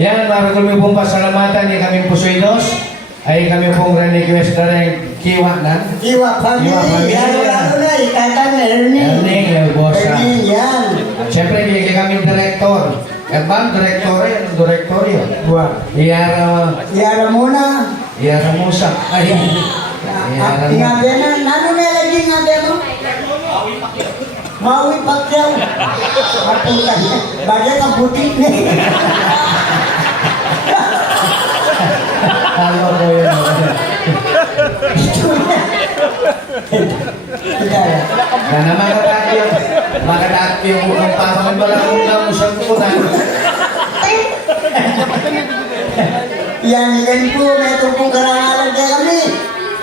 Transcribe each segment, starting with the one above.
Yan, para kami pong pasalamatan ni kaming Pusoynos, ay kami pong request na rin Kiwa na. Kiwa family. Lalo na, ikatan na Ernie. Ernie, boss. Ernie, yan. At syempre, hindi kaming director. At bang director yan? Director yun. Iyara muna. Iyara Musa. Ay, Iyara Musa. Ngabe na, nano nilagay ngabe mo? Maui Pacquiao. Mapunta niya. Bagay ka butik na. Ano ko yun? Karena makadaki yung mukhang parang balakong na mo sa kukunan. Yan po, may tupong karangalan kaya kami.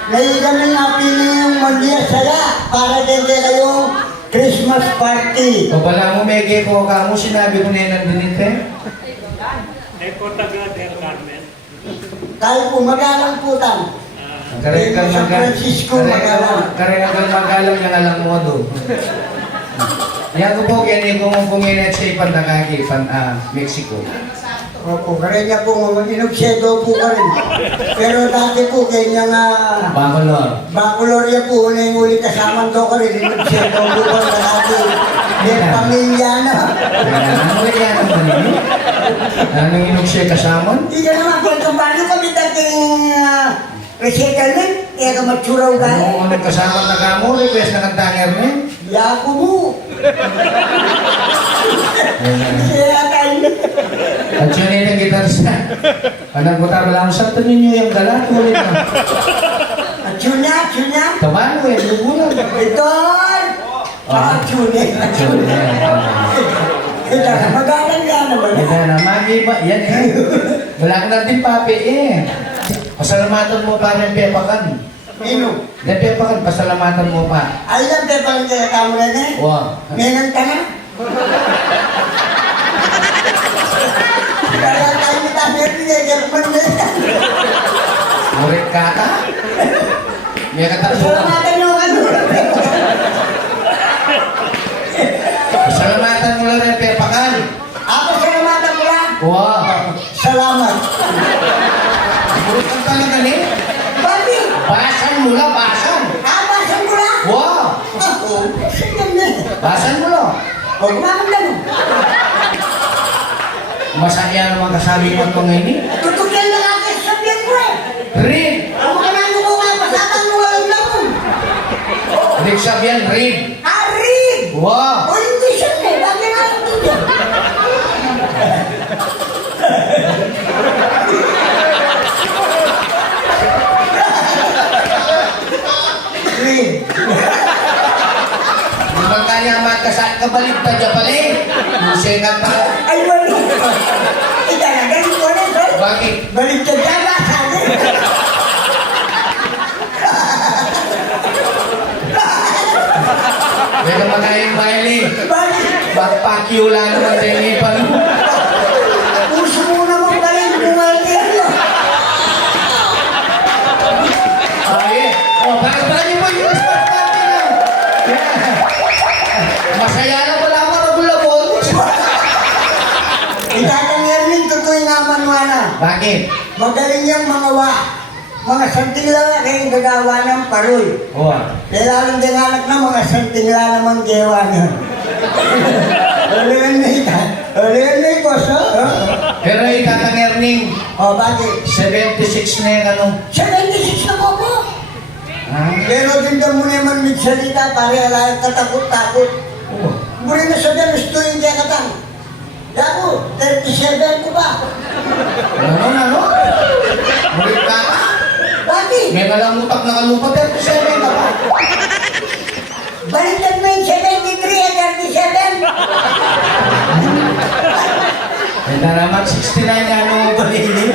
Ngayon kami napili yung Mondia Saya para din kayong Christmas party. O pala mo, Mege ko ka mo, sinabi ko na yun ang dinite. Kahit po magalang putan. Karekan San Francisco magalang. Karekan magalang yung alang mo doon. Yan ko po, yan yung kuminat sa Ipandakaki, Mexico. Opo, kaya niya po inobsedo po ka rin. Pero dati po kanya nga Bacolor ya po, una yung uli kasamang do ka rin. Inobsedo po ka rin dati. May pamilya na. Ano yan ang manini? Anong inobse kasamon? Hindi ka naman, kung paano kami dating resettlement, kaya ka matsuraw ka. Anong kasama na kamo, request na kantanger mo? Yako mo. Kaya tayo. At yun yun ang gitarista. Anong gutar lang sa ito ninyo yung galat mo rin na. At tsunya. Tamaan mo yan, lubulan. Idol! Tsunya. Ito na, magalang yan naman. Ito na, magiba. Yan eh. Wala ka natin papi eh. Pasalamatan mo pa ng pepakan. Mino? Ng pepakan, pasalamatan mo pa. Alam, pepa lang kaya kamo na eh. Wow. Menang ka na. Kaya tayo na tayo German na yan. Murid ka ka? May katasukan. Pasalamatan nyo ano. Pasalamatan mo lang ng pepakan. Pasalamatan mo lang. Wow. Salamat. Murid ka talaga ni? Bali. Basan mo lang, basan. Basan mo lang. Wow. Ako. Sige na. Basan mo lang. Huwag naman lang. Masaya naman kasabi mo ito ngayon eh. Tutugyan na natin sabihin ko eh. Read. Ang mga nano ko nga, pasatan mo walang lamon. Ibig sabihin, read. Arid! Wow. O hindi siya eh, bakit nga ito dyan? Read. Di ba kanya makasat kabalik pa dyan pala eh? Musay nga pa. Ay, wala. Italagan ko na, sir. Bakit? Balik ka dyan, sabi. May naman kayong Miley. Balik. Backpack you lang naman tinipan mo. Puso mo naman balik, bumalkin mo. Ay, para niyo po yung spot natin na. Masaya na pala ako nagulabon. Itatangyarin, tutoy naman mo na. Bakit? Magaling yung mga santingla na kayong gagawa ng paroy. Oo. Kaya lalong dinganak na mga santingla naman gawa na. Ulihan na ito, so? Pero itatang earning, O, bakit? 76 na yung ano. 76 na po po. Ah? Pero din ka muna naman magsalita, pare, alayang katakot-takot. Oo. Muli na sa dalos to yung kaya katang. Yaku, 37 ko ba? Ano? Mulit ka ka? Bakit? May kalamutak na kalupa, 37 ka pa. Balikan mo yung 73 at 37. May naman 69 na ano balili.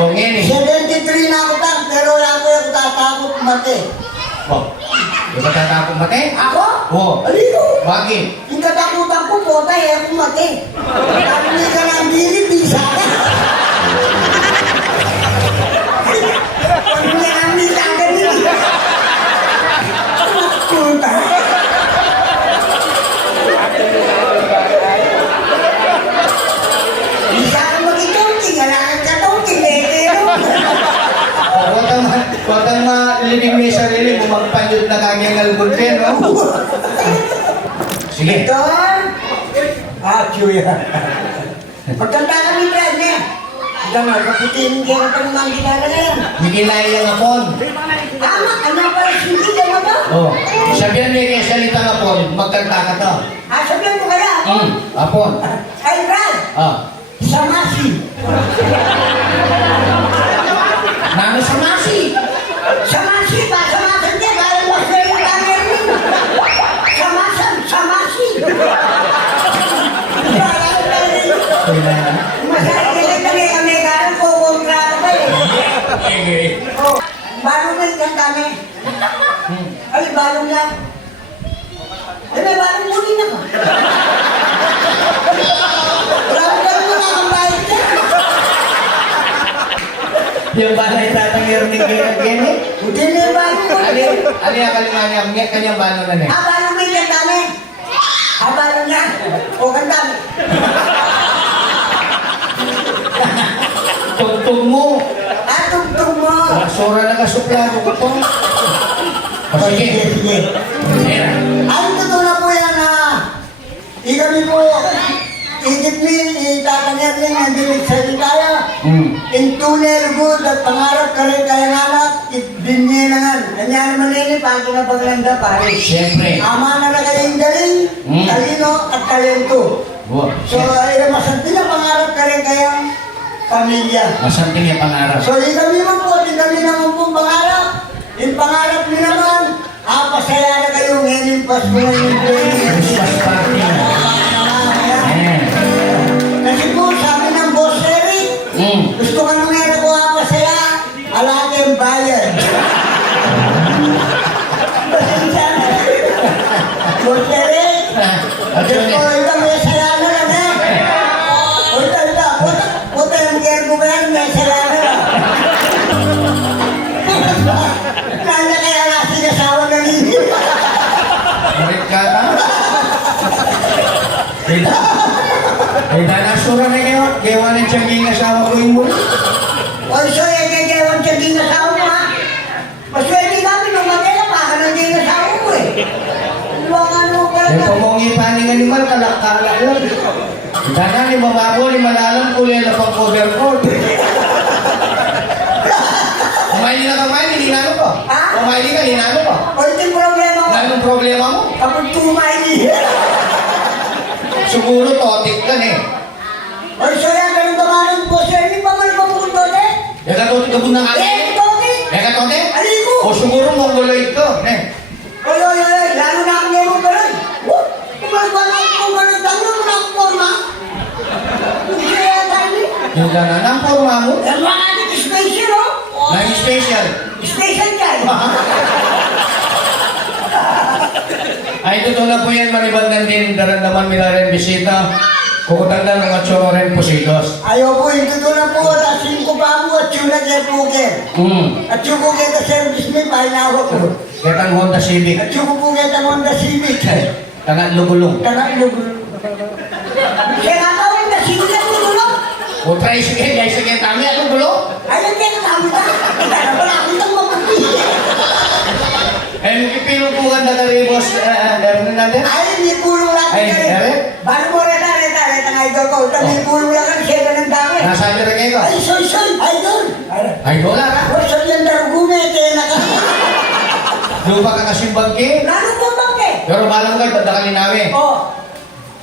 O ngayon eh. 73 na ako tang, pero ako yung tatakot mati. O, di ba tatakong mati? Ako? Oo. Alino? Bakit? Yung katakutan ko, potay, ako mati. Kami ka ng dili, bisa ka. Kami ka ng bisa ka nila. Puta. Bisa ka libing may sarili mo, magpanyod na kanyang albulke, no? Sige. Don! Chuya. Pagkanta kami, Brad, niya. Ikaw nga, kaputin ka na pang mga gitara na yan. Mikilay yung apon. Tama, ano pa rin hindi ka mo ba? Oh, sabihan mo yung salita ng apon, magkanta ka to. Sabihan mo kaya? Apon. Ay, Brad! Ah. Samasi. Nano samasi? Samasi ba? Samasan niya. Kaya mo sa yung camera niya. Samasan. Samasi. Masaya kami kami karang kukontrata pa eh. Balong na yung kami. Ay, balong lang. Ay, may balong muli na ka. Balong mo na ang bayad niya. Yung balay tatangir ni Gene? Hindi na yung balong mo. Ali kalimanya, ngiyak kanyang balo na ne. Balong mo yung kami. Balong niya. O kanta. Tugtog mo. Tugtog mo. Sura na kasuplado ko to. O sige. Sige. Mira. Ang totoo na po yan na ikami po ikitmin, itatanyag rin ang dilig sa itaya. In tunel good at pangarap ka rin kaya anak, ibinye na nga. Kanya naman rin, pagko na paglanda pare. Siyempre. Ama na kayong galing, talino at talento. So, ay masanti na pangarap ka rin kayang pamilya. Masanting yung pangarap. So, ikami man po, ikami naman po pangarap. Yung pangarap niyo naman, pasaya na kayo ngayon yung Pasko ngayon. Christmas party na. Ayan. Kasi po, sabi ng Boss Eric, gusto ka nung ngayon ako pasaya, alaki ang bayad. Pasensya na. Boss Eric, gusto ko ito may saya na lang eh. Puta yung gobyerno may saya na lang. Kaya kaya nasi kasawa na rin. Marit ka na? Kaya nasura na kayo. Gawa ng tiyaging asawa ko yung muli. Oy, so yung gagawin siya din asawa mo ha? Maswerte kami nung matela pa ka nang din asawa mo eh. Ano ka Yung na? pumungi paning animal, kalak-kalak lang. Dana ni mamabo, ni malalang kulay na pang cover coat. Kumain ka kumain, hinalo ko. Ha? Kumain ka, hinalo ko. O ito yung problema mo. Anong problema mo? Kapag tumayi. Siguro totik ka eh. Oy, so yan, ganun kamanin po sir. Hindi pa man papunto eh. Eka totik ka bunang ate. Totik! Eka totik? Aligo! O siguro mongoloid ko. Oy, lalo na ang nemo ka rin. Kumalbala ako ba ng dalo mo ng forma? Hindi kaya tayo. Yung gana, nang forma mo? Yan mga ating special oh. Nang special. Special guy. Ay, totoo na po yan, manibandan din, darandaman nila rin bisita. Kukutanda ng atsuro rin posidos. Ayaw po, ito doon na po, lasin ko pa mo at yung nag-epukin. At yung pukin na service me, pahinawak ko. Ketang Honda Civic. At yung pukin na Honda Civic. Tangat lugulong. Tangan mo. Siya nga tawag na Civic na tulong. O tricycle, guys, sige, kami, anong gulo? Ayun din ang kami ka. Ika na pala, ako itong mapagpili. Eh, pipilo po ganda ka rin, boss, Erwin natin. Ay, hindi pulong lang. Ay, Eric? Bago mo reta, ang idol ko. Hindi pulong lang ang siya ng dami. Nasaan niyo rin kayo? Ay, soy, idol. Ay, dola ka. O, soy yung dargume, kaya naka. Lupa ka kasing bangke. Lalo po bangke. Pero balang kayo, dadakali namin. O,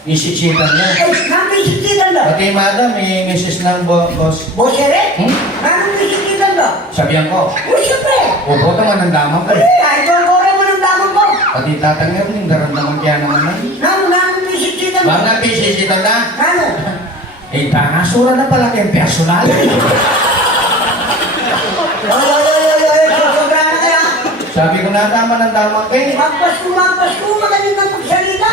Isitsitan niya. ay, napisititan ba? Pati madam, may misis ng boss. Boss Eric? Napisititan ba? Sabihan ko, O, siyempre. upo naman ang damang ka. Ay, idol ko rin mo ng damang ko. Pati tatang nga rin, daramdaman kaya naman na. Napisititan ba? Bang napisisitan na? Ano? Eh, tangasura na pala kayong personal. Oy, sobra na kaya. Sabi ko na tama ng damang kayo. Magpasko, magaling ng magsalita.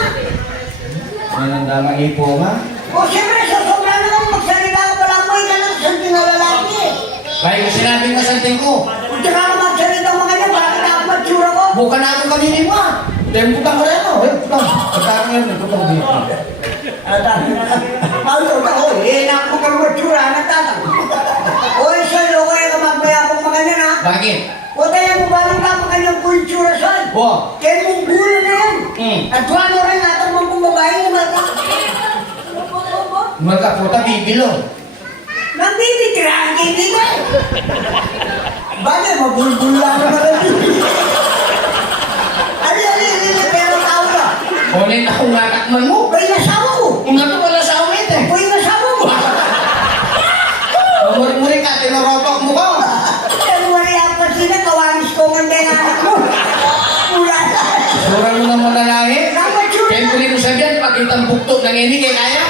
Yan ang damang ipo nga. O, siyempre, sobra na kayo magsalita ka pala mo, ikaw lang sa lalaki eh. Kaya ko sinabing masanting ko, Kung tsaka ka magsalita mga niya, bakit ako magsura ko? buka na ako kanini mo ah. Dahil butang ko rin ako. Butang. Pagkakang yan, nagtutong dito. Ano ka, na ako kang magsura, natang. O, sa'yo, kaya ka magbayapong mga niya na. Bakit? O, tayo mo ba ng Oh. Kaya mong gulo na yan. At wala rin natin mga babae na mata. Magkaputa, bibilo. Nandititirahan kayo dito eh. Bagay, mabulbul lang naman ang bibili. Ali, pero tao na. Kunin akong natakman mo. Bay nasawa ko. Kung nga ito wala sa umit eh. Bay nasawa ko. Mamuri-muri ka, tinorotok mo ko. January apa sila, kawanis ko nga yung anak mo. Mula na. Sura mo ng manalahi. Namatsura. Kaya ko rin sabihan, pakitang bukto ng ini kaya kaya.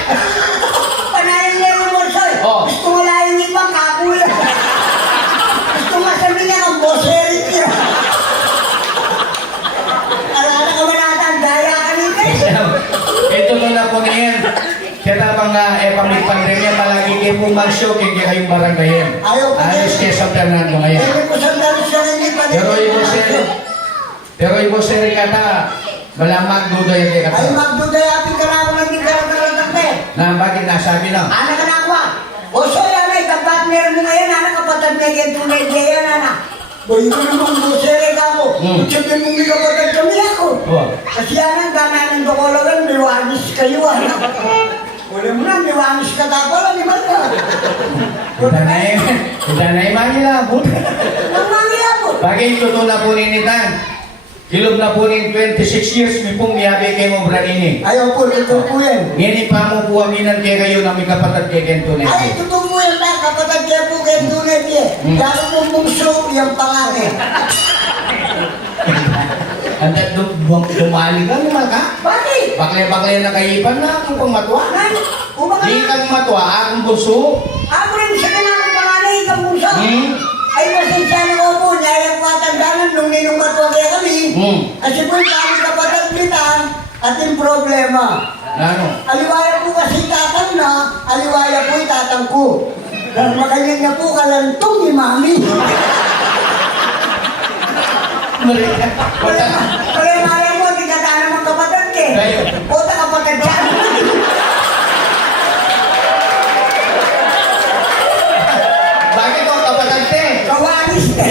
Panayin niya yung morsoy. Oh. Gusto mo lang yung ibang kakula. Gusto mo sabi niya ng boserik niya. Alala ka manatang, daya ka nito eh. Ito na po niyan. Kaya bang pamipandemya palagi kayo pong mag-show kaya kayong baranggayin. Ayaw ko Ayos din. kaya sa Fernando ngayon. Hindi ko sandali siya hindi pa rin. Pero ibo sir kata, malamag duda yung kaya Ay, kata. magdudayapin ka na ako ng hindi ka rin. Na bakit nasabi na? Anak ka na ako ah. O so yan ay kapatner mo ngayon, anak kapatid na yan tunay yan anak. Boy, ko naman bosere ka ako. Sabihin mong may kapatid kami ako. Oh. Kasi yan ang gana ng dokologan, may wanis kayo anak. Wala mo na, may wanis ka tapos, di ba ka? Kita na Manila. Nang mangyay ako. Bagay ito na po ninitan. Kilog na po rin 26 years, may pong miyabi kayo mo branini. Ayaw po, totoo po yan. Ngini pa mo po aminan kay kayo na may kapatid kay Kento na Ay, totoo mo yan na, kapatid kaya po kayo tunay niya. Dahil mo bungso, yung pangalan. Anda dumali ka naman ka? Bakit? Bakle-bakle na kaipan na akong pang matwa. Nan, kumaka Di kang matwa, akong buso. ako rin sa kanang pangalan, ikang bungso. Hmm? Ay, pasensya na ko po, niyayang matanggalan nung ninong matwa kaya kami. Kasi po yung kami kapatid bitan at yung problema. Ano? Aliwaya po kasi tatang na, aliwaya po yung tatang ko. Dahil makaling na po kalantong ni mami. Wala. Kaya mo, tigatan naman kapatid ke. Kayo. Puta kapatid dyan. Bakit ko kapatid te? Kawanis ke.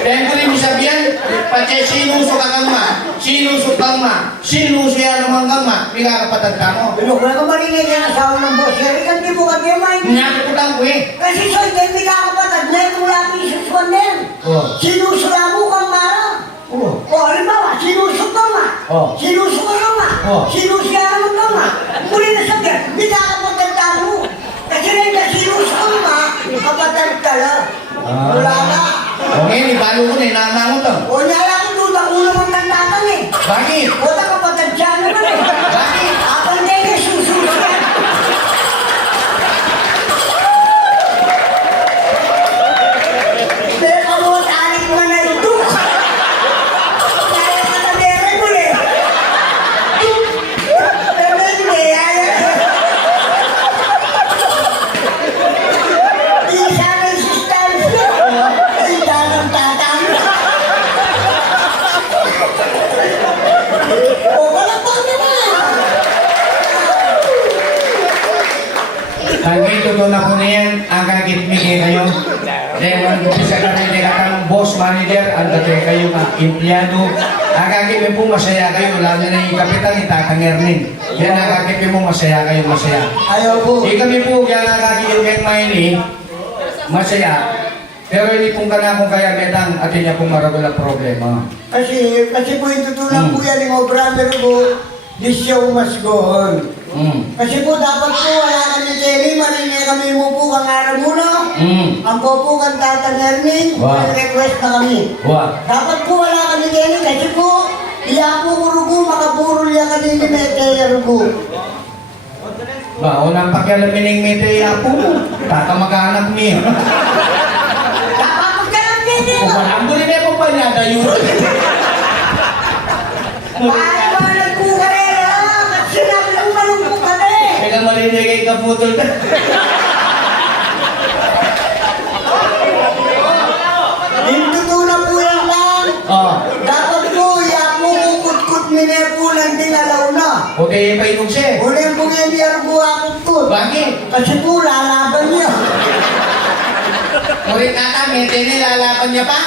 Kaya ko rin sabihan, pati sinusok ka kang ma, sinusok kang ma, sinusuya naman kang ma, may kakapatid ka mo. Pero kung ako marinig yung asawa ng boss, yari kan di mo ka di may. Nakikutang ko eh. Kasi so, hindi ka kapatid na yung mula ko isuswan din. Oh. Sinusula mo kang mara. Oh. O, halimbawa, sinusok ka ma. Oh. Sinusok ka ma. Oh. Sinusiya naman ka ma. Muli na sabihan, hindi ka kapatid ka mo. Kasi rin na sinusok ka ma, kapatid ka lang. Wala na. O ngayon, ibalo ko na, inama mo to. O, nyala ko doon, ako naman tandatan eh. Bakit? Wala kapatid siya naman eh. Bakit? Ako hindi ka sususiya. Pero mo, tarik mo na yung duk. Kaya ka na meron mo eh. Pero hindi, ayaw. Isa ng sustansya. Isa ng tatang. O, wala pa naman. Kaya ito na po na yan, ang kakitmigay kayo. Dahil mag-upisa ka rin kang boss manager, ang dati kayo na empleyado. Ang kakitmig po masaya kayo, lalo na yung kapitan, itatang Erning. Yan ang kakitmig mo masaya kayo, masaya. Ayaw po. Di kami po kaya nakakilog kay Maini, masaya. Pero hindi pong ka na kung kaya betang atin niya pong maragol ang problema. Kasi po yung tutulang po yan ng brother ko, this show must go on. Kasi po dapat po wala kami Kelly, marinig kami mo po kang araw muna. Ang po po kang tatang Erning, Wow. request na kami. Wah, Dapat po wala kami Kelly kasi po, iya po kurugo, makapuro liya kami ni Mete Rugo. ba, unang pakialamin ng mete ako mo. Tata mag-anak niya. Dapat magkalang Kelly Kung ko. walang doon na po pa niya, dayo. Paano ba nagkukarera? Kasi sinabi lang malungkot ka na eh. Kaya malinig kay kaputol na. Yung tutulang po yan lang. Oh, Dapat po, iya po kukut-kut minepunan dinalaw na. okay pa inog siya. Uling po yan iya po akot ko. Bakit? Kasi po lalaban niya. Murit na kami, tinilalaban niya pa.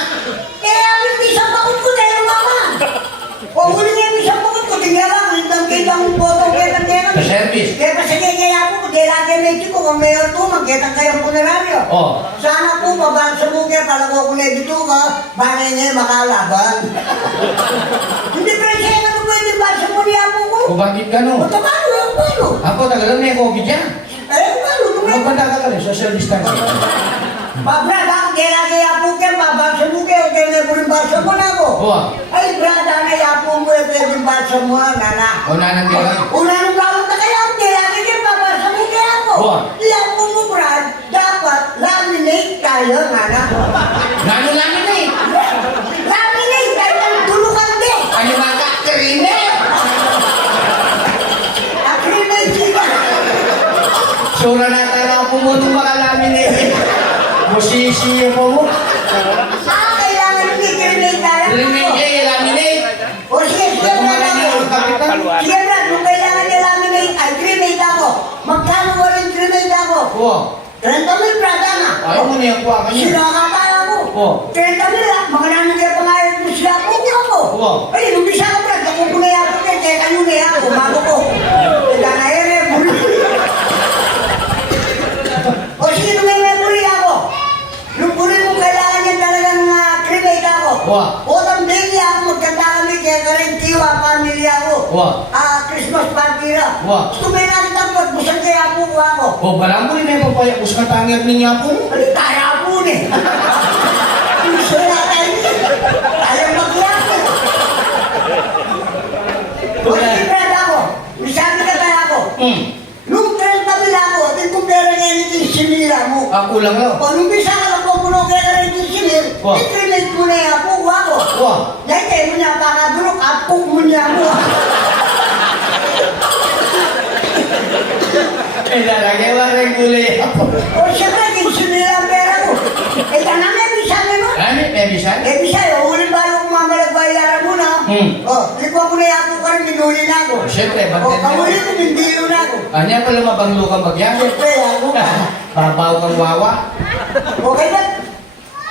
Kaya yung isang bakit ko tayo mama. O huli niya yung isang bakit ko, tingnan lang, hintang kitang photo kayo ng Sa service. Kaya pa sige, kaya po, kaya lagi Mexico, kung mayor to, magkitang kayong puneraryo. Oh. Sana po, mabang sa mukha, para ko kung dito ka, bagay niya makalaban. Hindi pa rin siya na pwede ba sa muli po ko? O bakit O gano'n? tabalo, ang palo. Ako, tagalan may COVID yan. Ay, ang palo, tumay. Magpanda ka kami, social distancing. Brada, kaya po kayo, mabang sa mukha, kaya na po rin basa mo na ako. Oo. Ay, brada, kaya po mo, kaya rin basa mo na, nana. O nanang gano'n. Una nung gawin na kaya, kaya rin babasa mo kaya ako. Oo. Iyan po mo, Brad, dapat laminate tayo, nana. Nano namin na eh. Laminate tayo ng tulukan din. Ano mga kakirine? Agreement sila. Sura na tayo po mo nung makalamin eh. Musisi po mo. Kailangan i-agreement tayo. Laminate eh, laminate. O sige, sige, Ba't kumain Brad, niya ako. ang kapitan? Sige, Brad, kung kailangan niya laminate, agreement ako. Magkano ko rin agreement ako? Oo. 30,000, Brad, na. Ayaw mo niya kuha ka niya. Sila ka kaya ko. Oo. 30,000 lang. Mga nangyay pa nga yung sila po niya ako. Oo. Ay, nung bisa ko, Brad, ako po na yan ako, kaya kayo na yan ako, bago ko. Kaya na yan eh, buli. O sige, nung may buli ako. Nung buli mo kailangan niya talagang cremate ako. Oo. Utang daily ako, magkanta kami, kaya ka rin tiwa, family ako. Oo. Christmas party na. Oo. Gusto may nakita ko, busang kaya po ko ako. O, balang mo rin may papaya. Kus ka tangir niya po. Ano kaya po ni? Gusto na tayo ni. Ayaw mag-iyak eh. O sige, ako. Misabi ka kaya ako. Nung 30 mil ako, din kung pera niya yung sinila mo. Kulang lang. O nung bisa ka lang po puno kaya ka rin yung sinil, Wow. i-cremate mo na yan po ako. Wow. Dahil kayo mo niya pakadulok at pug mo niya mo. Eh, lalagay mo rin gulay ako. O siyempre, din sinila ang pera ko. Eh, tanang may bisa na no? Ano, may bisan? Eh, bisa yun, ulit ba yung mamalagbayaran mo na? Ikaw ko na yapo ka rin, minuli na ako. Siyempre, O, bagay kamuli ko, mindilo na ako. Anya pala mabanglo kang bagyan. Siyempre, ako ka. Babaw kang wawa. Okay ba?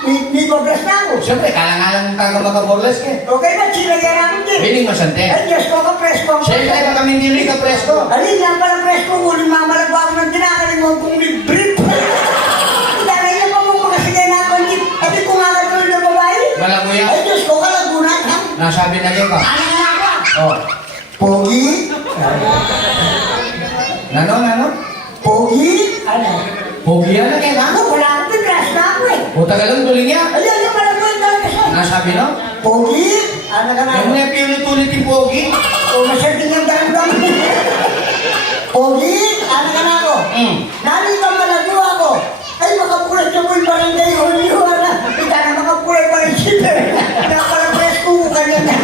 May progress na ako. Siyempre, kalangalang ka makaborles ka. Okay ba? Sinagyan ako din. Biling masante. Ay, Diyos ko ka, presko. Siyempre, baka mindili ka presko. Alin lang pala presko, uling mamalagba ako ng tinakalimang kong librip. Dahil yan pa mo makasigay na ako. At kung nga natuloy na babae. Walang kuya. Ay, Diyos ko ka, lagunat ha. Nasabi na yun ka. Ano nga ako? Oh. Pogi? Nano? Pogi? Ano? Pogi na kayo na. Ako, wala akong pigras na ako eh. O tagalang tuling niya. Ayun, yung malagyan talaga siya. Nasabi no? Pogi? Ano ka na? Yung mga piulit-ulit yung pogi. O, masyadong yung daramdaman. Pogi? Ano ka na ako? Nani ka malagyo ako. Ay, makapulat sa buong barangay. Huli-huli na. Ika na makapulat pa rin siya. Nakapalapres ko ka niya na.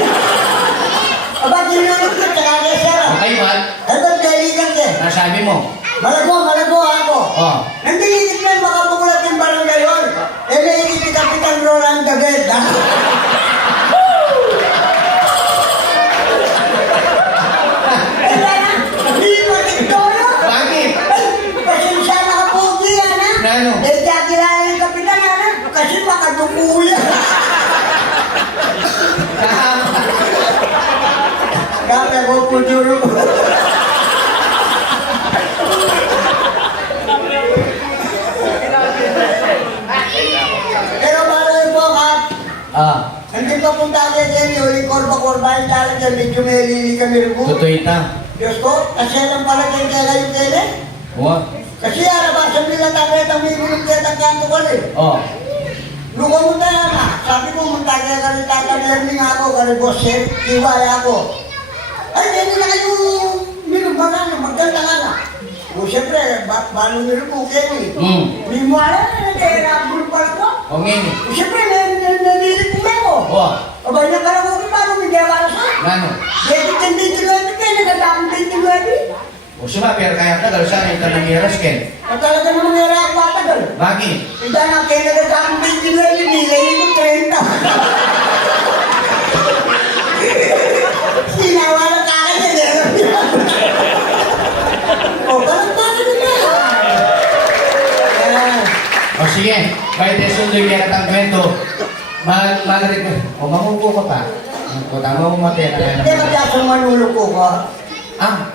Aba, ginulog ko. Tsaka kaya siya. Ay, man. Ay, ba't kaibigan ka? Nasabi mo. Malago ako. Oh. Nandiligit mo yung makapulat yung barangay yun. Eh, naigit ni Kapitan Roland David. Eh, na. Hindi mo tiktoro. Bakit? Ay, pasensya na ka pogi, ana. Nano? Eh, kaya kilala yung kapitan, ana. Kasi makadugo yan. Kahama. Kaya ko puduro. Pero baro po, Kap. Hindi pa punta kayo dyan, yung korba-korba yung talaga, medyo may lili kami rin po. Totoo ita. Diyos ko, kasi lang pala kayo kayo kaya. Oh. Kasi arabasan nila tagay ang may gulong kaya kanto ko rin. Oh. Lugo mo tayo na. Sabi ko, munta kaya kami tatag-learning ako, kaya boss, kiway ako. Ay, hindi na kayo minumbaga na, maganda nga na. O siyempre, balong nyo po kayo eh. Hindi mo alam na kaya nakabulong pala ko. O ngini. O siyempre, nanilig ko mo. Oh. Abay na pala ko kung paano hindi wala sa. Nano? Dito kang 29 kayo, nagandang 29. O siya, pero kaya tagal siya, ito nang iras ken. At talaga naman nga ako matagal. Bakit? Hindi na kayo nagandang 29, nilay ko 30. Sinawa na kaya niya. O, parang paano nila? O Sige, kahit sundo yung katang kwento, malarik ko. O, mamuko ka pa. O, tama mo mati. Hindi ka dyan manulo ko ka. Ah,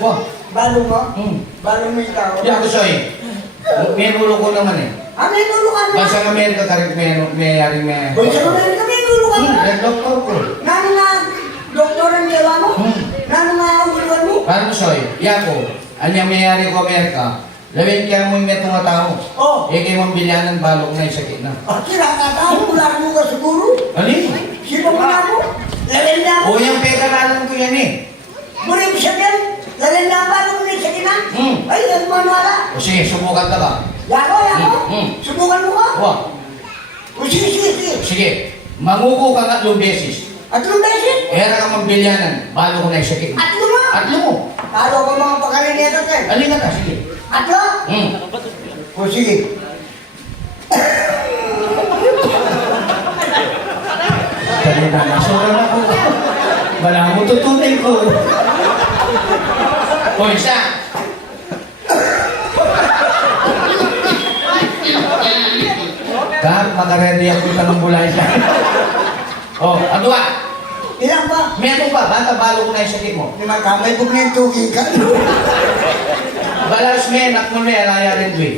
wah. Balo mo? Hmm. Balo mo ikaw. Yan ko soy. May nulo ko naman eh. Ah, may nulo ka na. Basta Amerika ka rin may yaring may... Kung sa Amerika may nulo ka na. Yung doktor ko. Nano nga, doktor ang gawa mo? Hmm. Nano nga ang uluan mo? Paano ko soy? Yako. Anyang may yari ko Amerika. Lawin kaya mo yung mga tao. Oh. Eh kayo mong bilyanan balok na yung sakit na. Ah, kinakataon mo lang mo ka siguro. Alin? Sino mo na mo? Lalin na O mo. yung pekaralan ko yan eh. Muli mo siya yan. Lalin na ba nung may sakit na? Hmm. Ay, yan mo wala. O sige, subukan ka ba? Yako, yako. Hmm. Subukan mo ka. Wah. O sige, sige, sige. Sige. Manguko ka 3 beses. At yung beses? Kaya ka mong bilyanan. Balo ko na yung sakit mo. At mo. Atlo mo. Talo ko mga pagkarin nito, Ken. Alin ka sige. Atlo? Hmm. O sige. Dali na, nasura na ko. Wala mo tutunay ko. O isa. Kahit makaredy ako ng bulay siya. O, adwa. Ilang ba? Meron ba? Bata balo ko na yung sakit mo. Di magkamay ko ngayon tugig ka. Balas me, nak mo me, alaya rin dwi.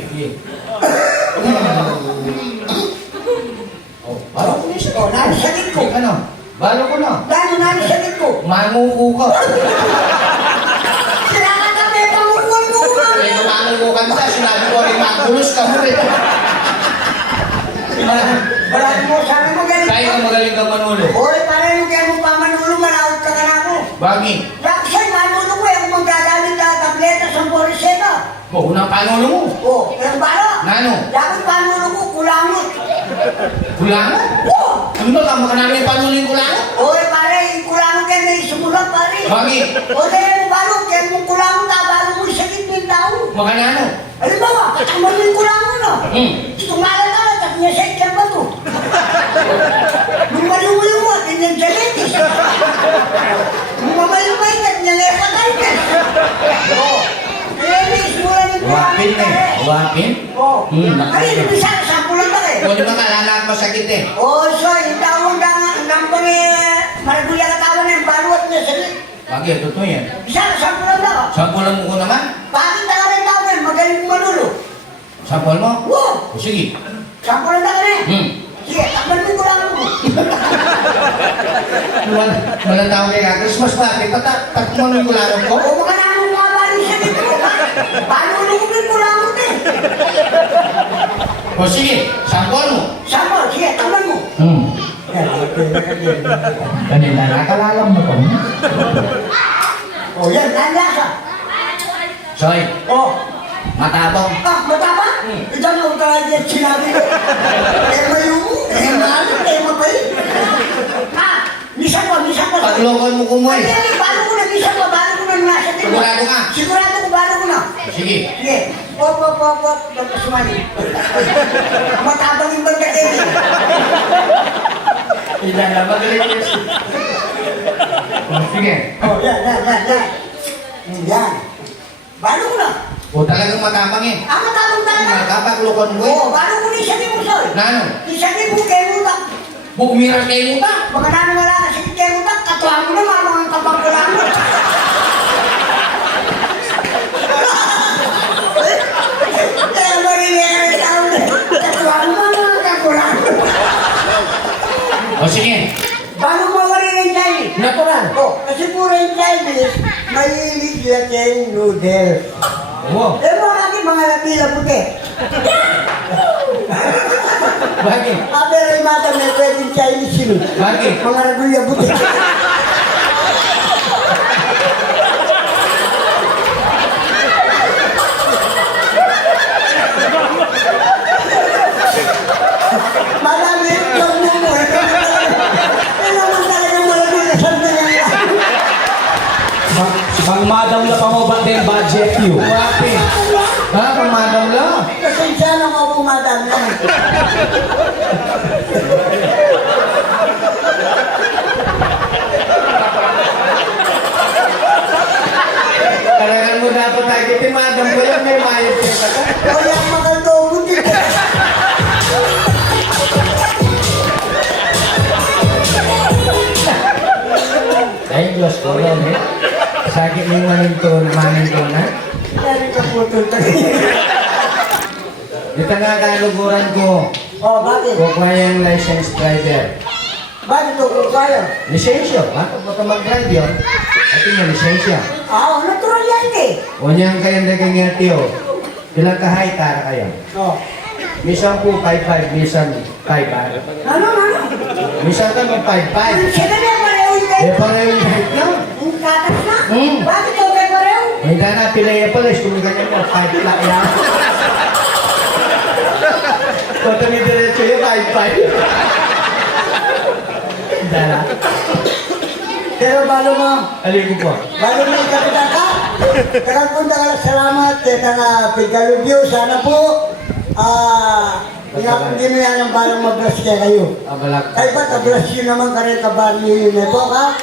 Oh, balo ko na yung sakit. O, nani sakit ko. Ano? Balo ko na. Dano nani sakit ko. Manguko ka. Sinakatabi, pangungol mo ka. Eh, manguko ka na. Sinabi ko rin, magulos ka mo rin. Balad mo, sabi mo galing. Kaya ka magaling ka manulo. Hoy, para yung kaya mo pa manulo, manawag ka na ako. Bagi. Raksan, manulo ko eh, kung magagamit na tableta sa boriseta. Mo, unang panulo mo. O, yung bala. Nano? Dapat panulo ko, kulangot. Kulangan? O, Ano ba? Tama ka namin yung panulo yung kulangan? hoy, pare, yung kulangot yan, may sumulat, pare. Bagi. O, kaya mo balo, kaya mo kulangot, balo mo yung sakit ng tao. Makanano? Halimbawa, katamad mo yung kulangot, no? Hmm. Tumalan ka, at niya sa ikan ba to? Nung malumayo mo, at yung diabetes. Nung mamayumay ka, niya hepatitis. Oo. Relis mo lang yung Wapin kulangot, eh. pare. Wapin? Oo. Hmm. Ay, hindi sa sampulan ba eh? O, di ba kalalat masakit eh? Oo, so, yung tawag ng pang maraguya ka tawag ng baluat niya sakit. Bagi, totoo yan. Isa, sampulan ba? Sampulan mo ko naman? Bakit ka rin tawag? Magaling malulo. Sampul mo? Wow! O, sige. Sampulan ka rin. Hmm. Sige, takban mo yung kulangot mo. Walang tao kaya Christmas bakit? Takmo yung kulangan ko? Oo, baka naman mga bali sa dito. Paano ko yung kulangot eh? O sige, sampol mo. Sampol, sige, takban mo. Kanina, nakalalam mo ko. O yan, nanlasa. Soy, O, matapong. mataba? Ito na kung talaga yung sinabi ko. Mayo mo, maalo, mapay. Misan ko. Paglokon mo kumoy. Ay, balo ko na, misan ko, balo ko na nasa dito. Sigurado ka? Sigurado ko, balo ko na. Sige. Sige. Op. Ba't ka sumali? Matabang yung banda kayo. Ilan na magaling. Sige. Oh, yan. Yan. Balo ko na. O talagang matapang eh. Matabang talaga. Kapaglokon mo eh. Oo, balo ko na isabi mo, Soy. Nano? Isabi mo, kayo mo ba? Bukmiras kayo mo ta. Baka namin wala na sige kayo mo ba? Katuwa mo na, mga kapag ko lang. Kaya marinere ka ulit. Katuwa mo na, mga kakulang. O sige. Paano mo marin ang Chinese? Natural. Oh, kasi puro yung Chinese, mahilig yan yung noodles. Oo. Eh, mga lapila puti. Bakit? Pero yung mata may pwedeng Chinese yun. Bakit? Mga raguya puti. Marami yung vlog mo. Eh, naman talagang malaguya sa mga. Mang madam na pa mo ba din budget you? Wapi. Ha? Pamadaw lang. Pasensya na mo bumadam lang. Talagang mo dapat tayo. Timadam ko yan. May mayot siya ka. Kaya maganda buti. Diyos ko, Lord, eh. Sakit mo yung manin ko na. Dari ka po ito. Ito nga kaluguran ko. Oh, bakit? Kukuha yung license driver. Bakit ito kung kaya? Lisensyo, ha? Kung mag-drive yun, ito yung lisensya. Ah, natural yan eh. O niyang kayong naging tiyo. Ilang kahay tara kayo? Oh. Minsan po 5-5, minsan 5-5. Ano? Minsan ka mag 5-5. Sige na, pareho yung Eh, pareho yung height na. Yung katas na? Hmm. Bakit ito kay pareho? May dana, pilay ya pala, kung ganyan mo, 5 lang yan. Kung tumidiretso yung 5-5. Dana. Pero balo mo, Aligo po. balo mo yung kapitan ka. Karang punta ka lang, salamat. Kaya nga, Pigalubyo, sana po, hindi mo yan ang balang mag-bless kaya kayo. Abalak. Ay ba't bless yun naman ka rin kabali yun eh po ka?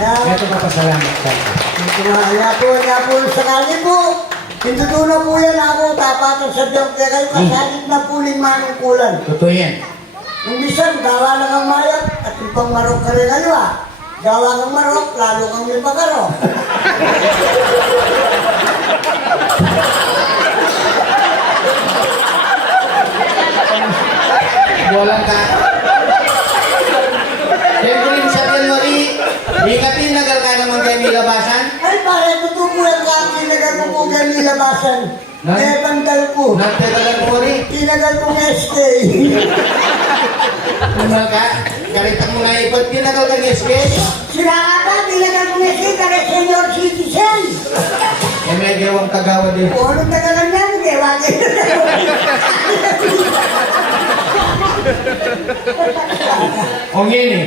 Yan. Ito ka pasalamat sa Ito nga po, sakali po. Tinutuna po yan ako, tapatan sa Diyos kaya kayo kasalit na po ng manungkulan. Totoo yan. Yung bisan, gawa lang ang mayat at yung pang marok ka rin kayo ah. Gawa kang marok, lalo kang may pagkaro. Walang ka. Siyempre, sa January, ikatin nagal ka naman kayo nilabasan. Ay pare, totoo po yung kakinagal ko po kayo nilabasan. Nebandal ko. Nagtatagal mo rin. Tinagal ko ng SK. Ka, karitang mo na ipot, tinagal ka ng SK. Sinakata, tinagal ko ng SK kaya senior citizen. Eh, may gawang kagawa din. O anong tagalan niya? Hindi, wagay. O ngini,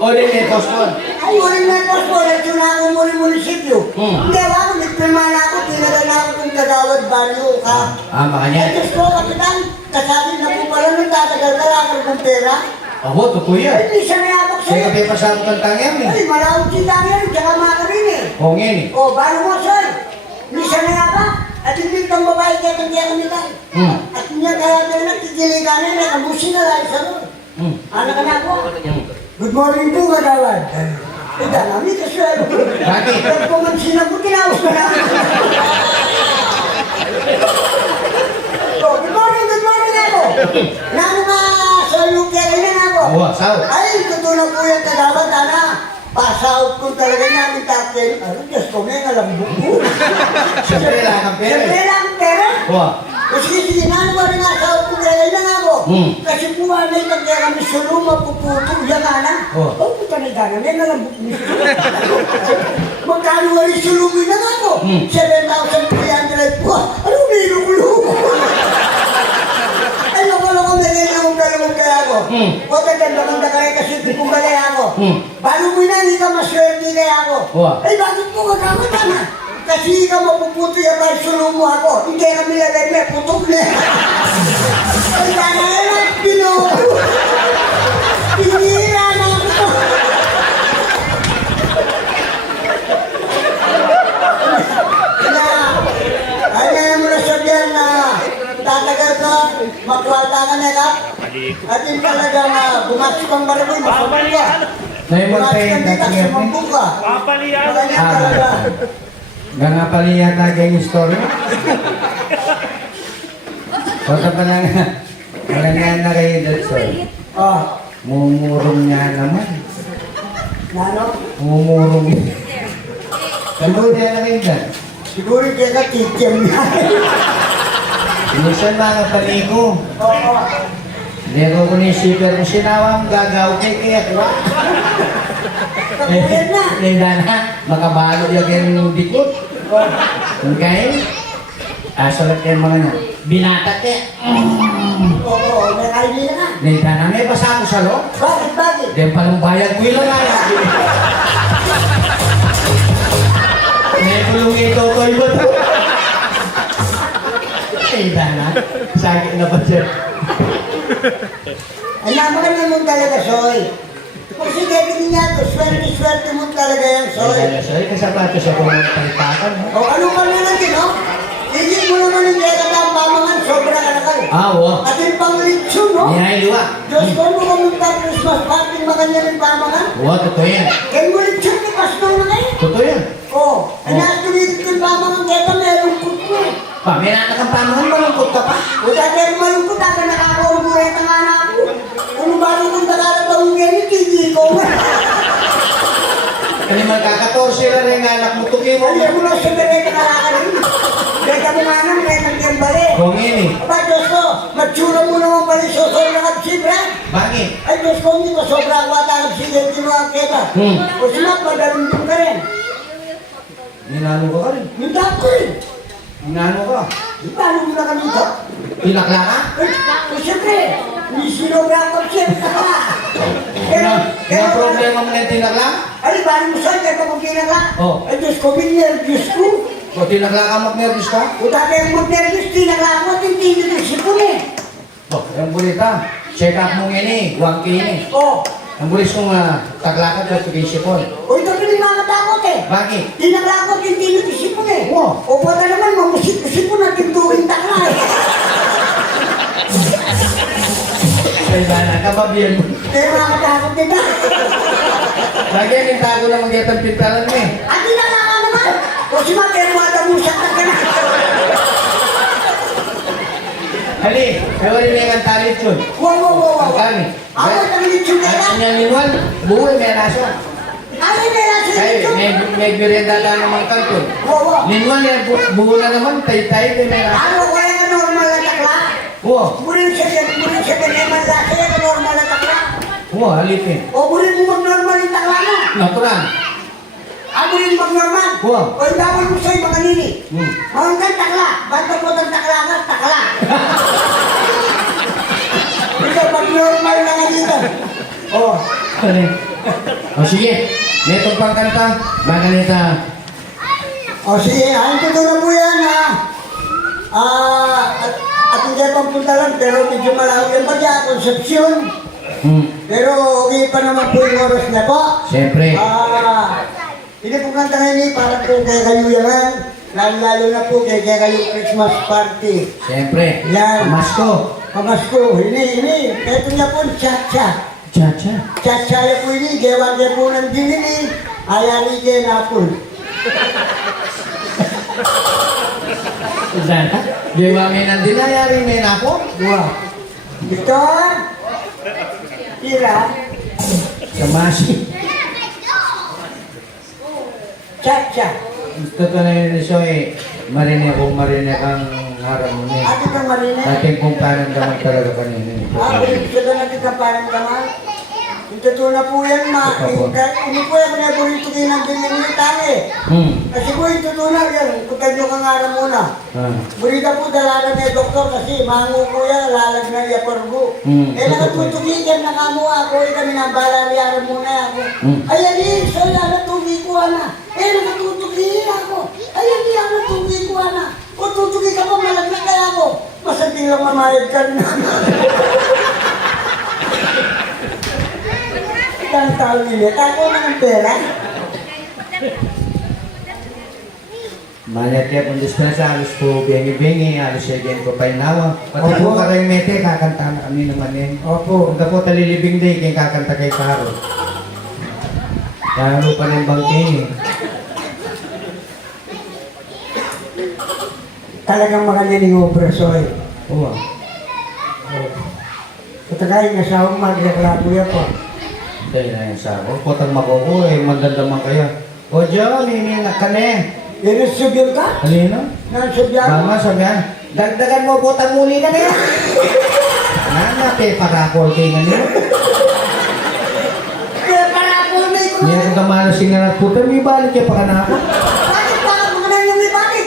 o din eh, postpone. Ay, ulit na ito po, ito na ako muli munisipyo. Hindi, ako, nagpirma na ako, tinagal na ako kung kagawad banyo ka. Makanya. Ay, Diyos ko, kapitan, kasabi na po pala nung tatagal ka lang ng pera. Ako, totoo Ay, yan. hindi siya nayabak Kaya sa'yo. kape pasabot ang tangyam eh. Ay, maraming kita yan, tsaka mga ka rin eh. O ngini. O, balo mo, sir. Hindi siya nayabak. At hindi itong babae kaya hindi ako nila. At niya kaya tayo nagkikiligan na, nakabusin na lang sa loob. Ano ka na po? Good morning po, kagawad. Eh, dami ka siya. Bakit? Pag po man sinagot, tinawas ka na. Oh, good morning ako. Nano nga sa UK na ako. Oo, sao? Ay, totoo na po yung kagawad, ana. Pass-out ko talaga namin captain. Ano, Diyos ko, may nalambok po. Siyempre lang ang pera Siyempre eh. lang ang pera. O, O sige, nano ba rin nga sa out ko kaya lang ako. Kasi po anay kaya kami suluma puputong yan ana. Oh. Oh, puta na gana, may nalambok ni Magkano wali sulumin na nga ako? 7,300 po. Ano, may lukulo? Ay, loko-loko na ganyan akong galawang kaya ako. O, tatanda ka rin kasi tipong balay ako. Balo mo na, hindi ka maswerte kaya ako. Wow. Ay, bakit po kagamatan na? Kasi ka mapuputo yung kahit sulong mo ako. Hindi kami lagay may putok na. Ay, sana yan, pinuto. Pinira na ako. Ay, ngayon mo na sabihan na tatagal ka, magkwalta ka na ka. At yun talagang bumasok ang baraboy, masabog ka. naimot tayo yung Bumasok ka, dating sumambog ka. Ganyan talaga. Nga pala yata kayo yung story. Kota pa lang, wala nga na kayo that story. Oh, Mumurong nga naman. nano? Mumurong. Ano din na kayo dyan? Siguro kaya ka kikiam na. Inusan mga paligo. Oo. Hindi ko ni shipper mo sinawang gagaw kaya kuha. Kapulit na. Linda na, makabalo yung yung dikot. Okay? Salat kayo mga na. Binata ka. Oo, may idea na. Linda na, may basa ko sa loob. Bakit? Diyan palang bayad ko ilang nga. May kulong ito, toy ba ito? Linda na, sakit na ba siya? Ay, napakanya mo talaga, Soy. Kasi Kevin niya to, swerte mo talaga yan, Soy. Sorry, kasapatos ako ng palipakan. O ano ka na lang din, no? Higit mo naman yung kaya ka ang pamangan, sobra ka na kayo. Oo. At yung pang-litsyo, no? Niyay liwa. Diyos ko, mo kamunta Christmas party, makanya ng pamangan. Oo, totoo yan. Kaya mo litsyo, di pastor na kayo. Totoo yan. Oo. Kaya tumitin ko pa mga keta, meron ko ko. Pa, may anak kang pamangan, malungkot ka pa. O dati malungkot ako, nakakaurugureta nga na ako. Kung malungkot na karatawang ganyan, hindi ko. Kani magkakatorsi na rin ang anak mo, tuki mo. Hindi mo na sa bereta kalakarin. Kaya mo nga nang retang yung bali. Kung ini, Aba, Diyos ko, matsura mo naman bali sosol na kapsibra. bakit? Ay, Diyos ko, hindi ko sobra ako at kapsibra, hindi mo ang keta. O sila, padalundong ka rin. Ninano ka rin. Minta ko rin. Ninano ka. Paano mo na kami ito? Pinakla ka? O siyempre, hindi sinobra ako siyempre ka. Ang problema mo na yung tinakla? Ay, bali mo saan, kaya kung kinaka? Oh. Ay, Diyos ko, binergyos ko. O tinakla ka, magnervous ka? O dati ang magnergyos, tinaka ako, hindi nyo nagsipon eh. O, yung bulita. Check up mo ini, huwag ini. O, Ang bulis kong taklakad at pag-isipon. o ito rin yung mga takot eh. Bakit? Tinaka ako, hindi nyo nagsipon eh. Oo. O, pata naman, mamusip-usipon at tinturing takla eh. Kaya na, kababiyan mo. Kaya mga takot din na. Lagi yung tago na mag-iatang pintalan mo eh. At tinaka ka naman. O si Matero, madamusak na ka na. Hali, ewan rin yung talit yun. Wow. Ang kami. Ako, tangilit yung At kaya. sinyalinwan, buhay may nasa. Ay, may nasa Kaya dito. may birenda lang naman kanton. Wow. Linwan, buho na naman, tay-tay, may nasa. Ano, kaya nga normal na takla? Oo, Burin siya naman laki, kaya normal na takla. oo, halipin. O burin mo mag-normal yung takla mo. Natural. Burin mag-normal. Wow. O ibawal mo sa'yo mga nini. Hmm. Mga kang takla. Ba't mo ng takla ka? Takla. Ikaw mag-normal na nga dito. O. O sige, netong pang kanta, maganita. O sige, ayun ko na po yan ha. At hindi pang punta lang, pero medyo malayo yung bagya, Concepcion. Pero okay pa naman po yung oras na po. Siyempre. Hindi po kanta ngayon para po kay Kayuyangan. Lalo na po kay Kayu Christmas Party. Siyempre. Yan. Pamasko. Pamasko, ini. Ito niya po, Chacha. Chacha. Chacha ya po ini, gawa niya po ng dinili. Ayari kay Napol. Dana? Di ba may nandinayari may nako? Wow. Victor? Tira? Kamasi. Chacha. Gusto ko na yun siya eh. Marinig ang harap mo niya. Ate ka marinig? Ating kung parang daman talaga kanina. Gusto na natin ka parang daman. Ito na po yan, Hindi po yan naborito kayo ng dinili tali. Kasi po ito na yan. Kutad nyo kang araw muna. Burita po dalalan ni doktor kasi mango po yan, lalag na niya porgo. Nakatutugigan na kamo ako, kami na balari araw muna ako. Ayan so natugig ko na. Nakatutugigan ako. Ayan natugig ko na. O tutugig ka pa, malaglag kaya ako. Masanting lang mamayad ka na. Ang tao nila, ako na ng pera. Manat ya kung dispensa, alos po bengi-bengi, alos siya gen ko pa inawa. Pati po ka rin mete, kakanta na kami naman yan. Opo. Kung po talilibing day, kaya kakanta kay Karo. Karo pa rin bangking eh. Talagang maganda ni Obraso eh. Oo. Patagay nga sa akong magreklamo yan po. Kaya na yung sabo. Potang makoko eh, magdandaman kaya. O Diyo, hinihinak ka na eh. Inisubyan ka? Halina? Nasubyan mo? Mama, sabihan, dagdagan mo potang muli ka na yan. Nanate, parakol kayo nga niyo. Kaya para ako na ikaw. Niya kung kamalasing na puta, may balik ya pa ka na ako. Bakit pa mga na yung ibalik?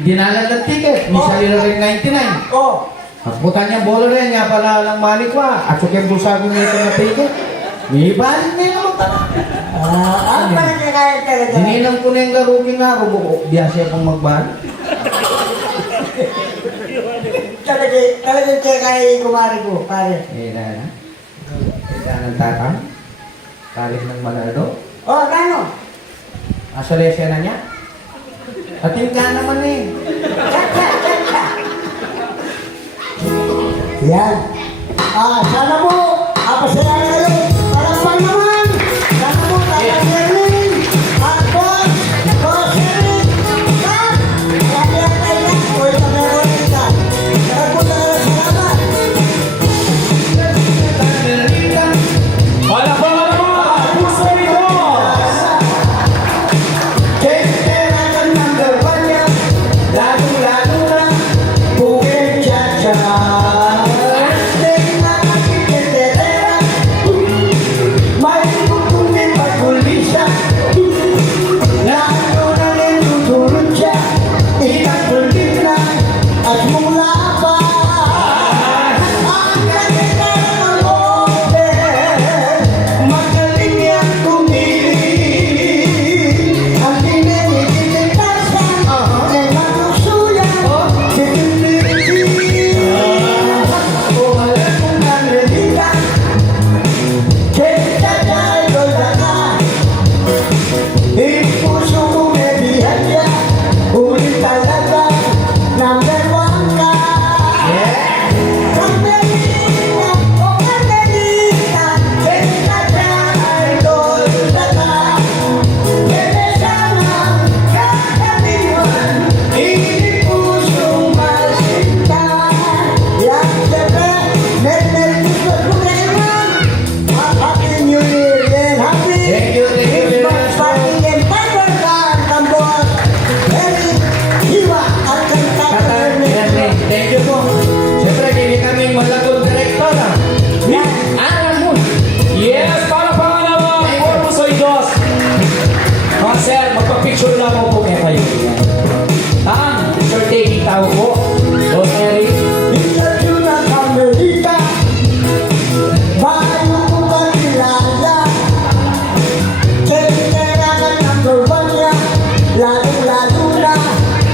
Dinala ng ticket, may salila rin 99. Oh. Ang puta niya, bolo rin, niya pala lang malik pa. At suk yung busagin nito na ticket. May balik na yung naman pala. Ang parang kaya talaga. Hinilang ko na yung garugi nga, rubo. Biyasya pang magbalik. Talagang kaya kumari ko, pare. Eh, na. Ika ng tatang. Kalit ng Manado. Oh, gano? Asa lesya na niya? Ating ka naman eh. Chacha. Yan. Sana po, pasaya na kayo. Parang naman. Sana po, tatang Ernie.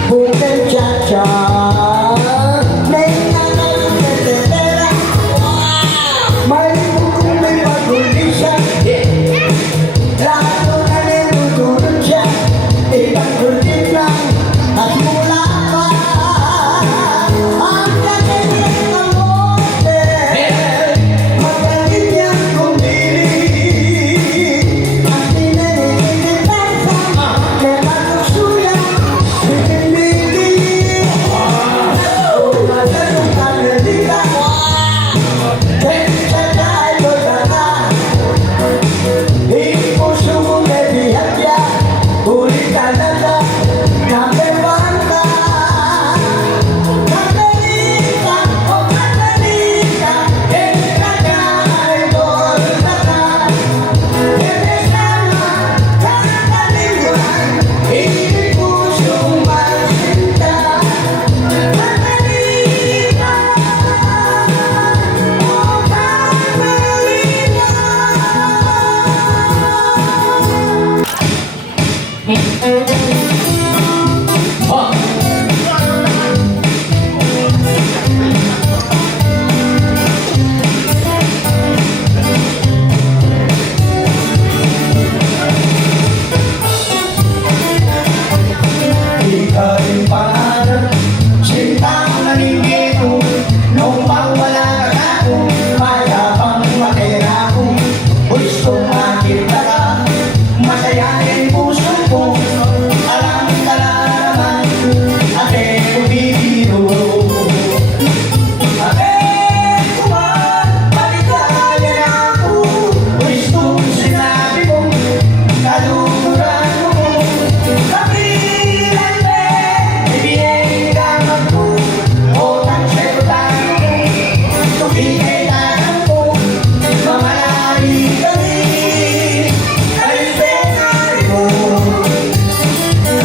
Bukan caca Nena Tetera May buku may pag-ulisan Lahat na rin tutulog siya Ibang kulit lang At mula pa Ang kanilang kamote Magaling niyang kumili At pinaninigitan Kaya matusuyan Pinimili Umatanong ka nalika Kaya sa tayo na Hindi ko sumulebihag niya Ulit ka na na Number one ka Katalika o katalika Hindi ka na idol na ka Hindi sana kakalimutan Hindi ko sumasinta Katalika o katalika Oh, Ikaw yung pangarap, sintang naningin ko. Nung mawala ka ako, mayabang matira ko. Gusto makita ka, masaya yung puso ko. Alam ka na naman, ate ko bibiro. Ate ko man, maligaya na ako. Gusto kong sinabi mo, kaluran mo. Kapilan mo, ibigay ka mo. Utang sa'yo tayo mo, tubigay tayo mo. Mamalari kami, ay penay mo.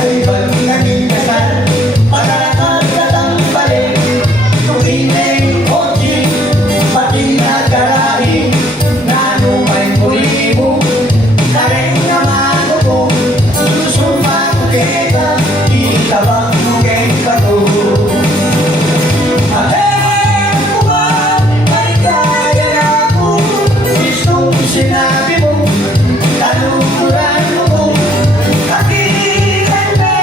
Ay ba't naging kasal, pagkakal ka lang balik. Tuwinay kotse, pati nagkarahi. Nano may muli mo, kareng naman ako. Susumang kita, itabang mo kay kato. Ate ko ba, may kaya na ako. Gustong sinabi mo, taluran mo. Kapitan mo,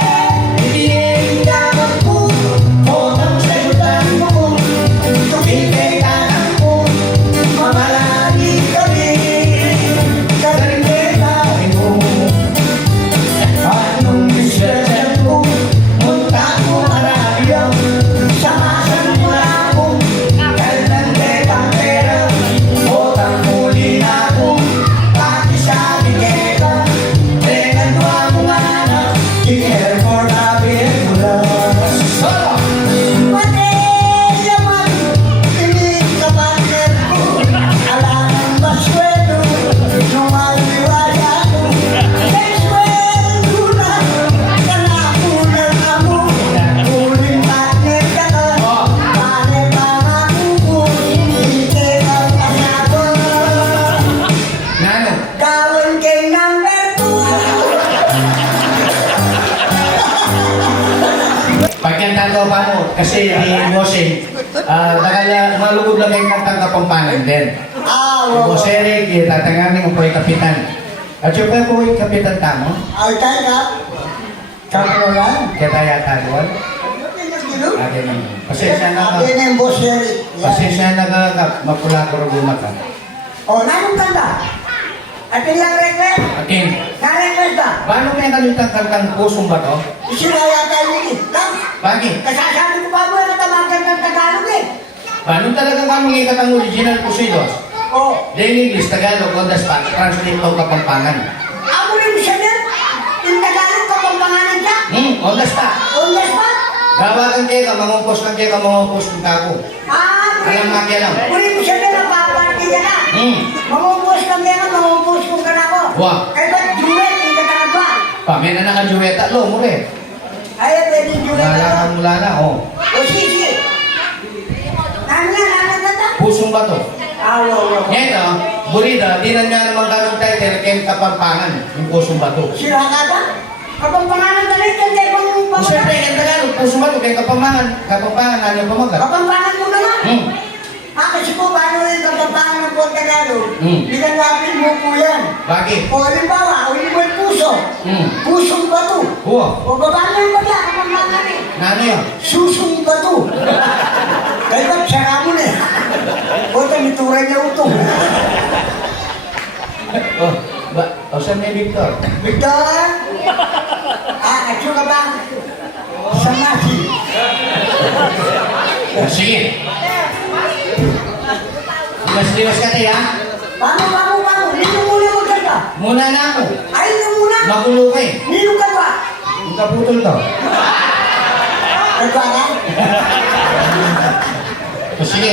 ibigay dapat mo. Utang sa'yo tayo mo, tubigay tanak mo. Mamalagi kami, karindeta mo. Anong disgrasya mo, munta ko marahiyang. Samasan mo na ako, kailan kitang pera. Utang muli na ako, pati sa bigeta. Tengan mo ako nga na, care for the Pilipinas. Solo! Pati yaman, hindi ka partner ko. Alangan ba sweldo, nung aliwala ko. May sweldo na, kanakunan na mo. Huling partner ka ka, pare pangako ko. Hindi ka kasama. Nano? Gawin kay number 2. Pagkanta ko pa mo, kasi ni Moseng, malugod lang yung kantang Kapampangan din. Ah, Boss Eric, tatanganin ko po yung kapitan. At yung po yung kapitan tamo, Ay, tayo ka. Kaprolan. kaya tayo taluan. Ate naman. Pasensya na ka. Yan yung boss Eric. Pasensya na ka, mapula ko rin bumaka. O, nanong kanta? At ilang request? Akin, Na-request ba? paano kaya kalitang kantang pusong ba to? Isinaya tayo ni Lang. Bakit? Kasasabi ko pa mo na tamagan ng Tagalog eh. Paano talaga kami ang original pusilos? O, Then English, Tagalog, on the spot, translate to Kapampangan. ako rin siya din. Yung Tagalog ka pang pangalan siya. On the spot. On the spot. Gawakan kayo ka, mamupos lang kayo ka, mamupos ng kako. Alam nga kaya lang. Uri mo siya din ang paparty ka na. Mamupos kang kaya nga, mamupos kong ka na ako. Wah. Kaya ba't duet, hindi ka ba? Pamay na naka-juweta, lo, mo rin. Ay, pwede duet Wala ako. kang mula na, oh. O, sige. Nana, Pusong ba to? Awo. Ngayon, burida, di na nga naman ganong title, Ken Kapampangan, yung pusong bato. Sila ka ba? Kapag pangalan talit, hindi pang Kung siyempre, Ken Tagalog, puso ba ito? Kaya kapampangan, ano yung pamagat? Kapampangan mo naman. Hmm. Kasi po, paano rin kapampangan ng Puerto Tagalog? Hmm. Binalapin mo po yan. Bakit? O halimbawa, uli mo yung puso. Hmm. Pusong bato. Oo. O paano yung bagya? Kapampangan eh. Ano yun? Susong bato. Kaya ba't saka mo na eh. O tamitura niya ito. Saan may Victor? Victor! At yung ka ba? Sa masi. Sige. Liwas-liwas ka tayo, ha? Paano? Nino muna mo ka? Muna na ako. Ay, na muna. Magulo ka eh. Nino ka ba? Ang kaputol to. Nagwala? Sige.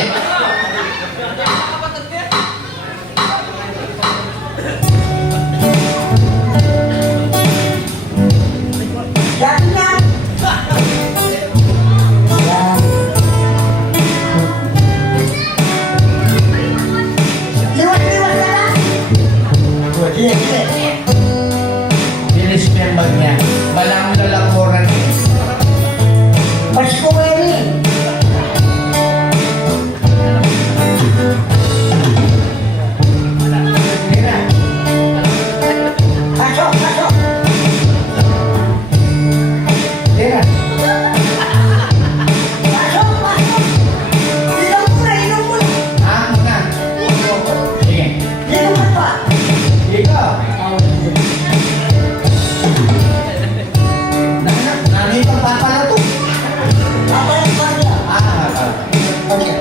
Yan na. Yan. Liwas-liwas ka na? Sige. Bilis mo yung bag niya. Malang lalakoran eh. Pasko ngayon eh. Tira. Pasok. Tira. Inom muna. Muna. Sige. Inom ka pa. Ikaw. Nandito ang papa na to. Papalit pa niya. Okay.